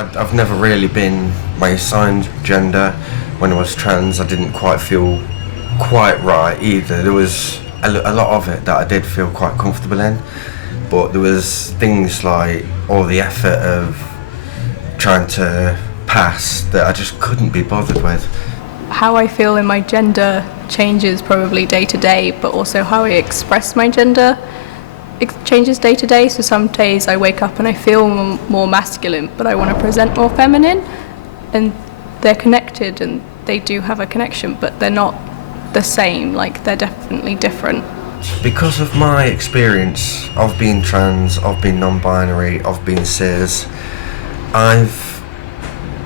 I've never really been my assigned gender. When I was trans, I didn't quite feel quite right either. There was a lot of it that I did feel quite comfortable in, but there was things like all the effort of trying to pass that I just couldn't be bothered with. How I feel in my gender changes probably day to day, but also how I express my gender changes day to day. So some days I wake up and I feel more masculine, but I want to present more feminine, and they're connected and they do have a connection, but they're not the same. Like, they're definitely different. Because of my experience of being trans, of being non-binary, of being cis,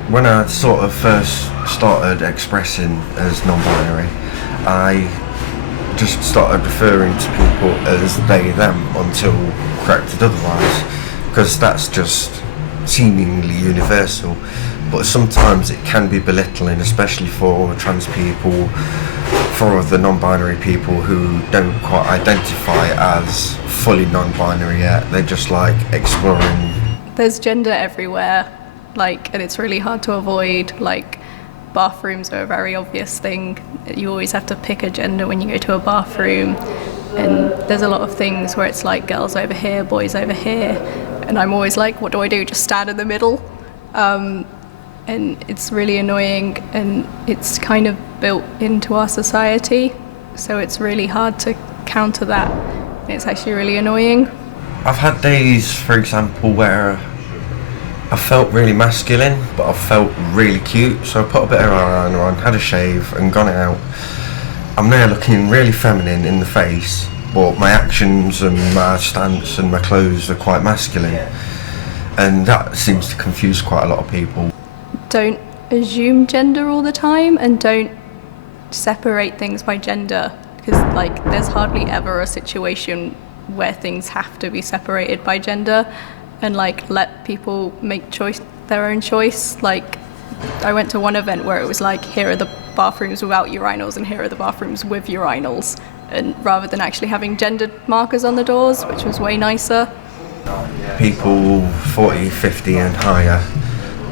when I sort of first started expressing as non-binary, I just started referring to people as they, them, until corrected otherwise, because that's just seemingly universal. But sometimes it can be belittling, especially for trans people, for the non-binary people who don't quite identify as fully non-binary yet. They're just like exploring. There's gender everywhere, and it's really hard to avoid. Bathrooms are a very obvious thing. You always have to pick a gender when you go to a bathroom, and there's a lot of things where it's like girls over here, boys over here, and I'm always like, what do I do? Just stand in the middle? And it's really annoying, and it's kind of built into our society, so it's really hard to counter that. It's actually really annoying. I've had days, for example, where I felt really masculine, but I felt really cute, so I put a bit of eyeliner on, had a shave and gone out. I'm there looking really feminine in the face, but my actions and my stance and my clothes are quite masculine, and that seems to confuse quite a lot of people. Don't assume gender all the time, and don't separate things by gender, because there's hardly ever a situation where things have to be separated by gender, and let people make their own choice. I went to one event where it was here are the bathrooms without urinals and here are the bathrooms with urinals, and rather than actually having gender markers on the doors, which was way nicer. People 40, 50 and higher,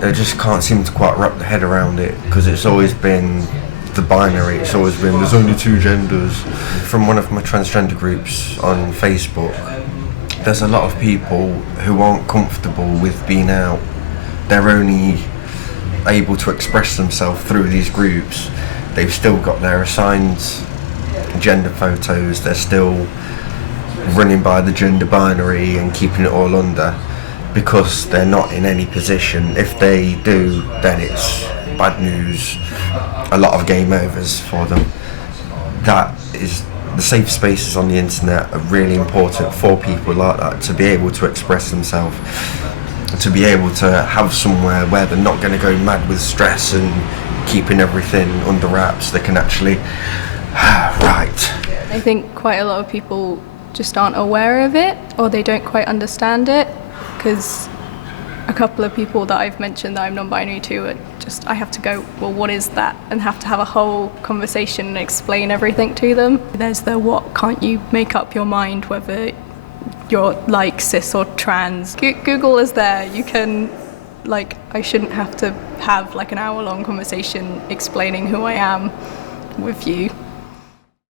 they just can't seem to quite wrap their head around it, because it's always been the binary, it's always been there's only two genders. From one of my transgender groups on Facebook, there's a lot of people who aren't comfortable with being out. They're only able to express themselves through these groups. They've still got their assigned gender photos, they're still running by the gender binary and keeping it all under, because they're not in any position. If they do, then it's bad news, a lot of game overs for them. The safe spaces on the internet are really important for people like that, to be able to express themselves, to be able to have somewhere where they're not going to go mad with stress and keeping everything under wraps. They can actually right. I think quite a lot of people just aren't aware of it, or they don't quite understand it, because a couple of people that I've mentioned that I'm non-binary to, I have to go, well, what is that? And have to have a whole conversation and explain everything to them. There's the what, can't you make up your mind whether you're cis or trans? Google is there. You can, I shouldn't have to have an hour-long conversation explaining who I am with you.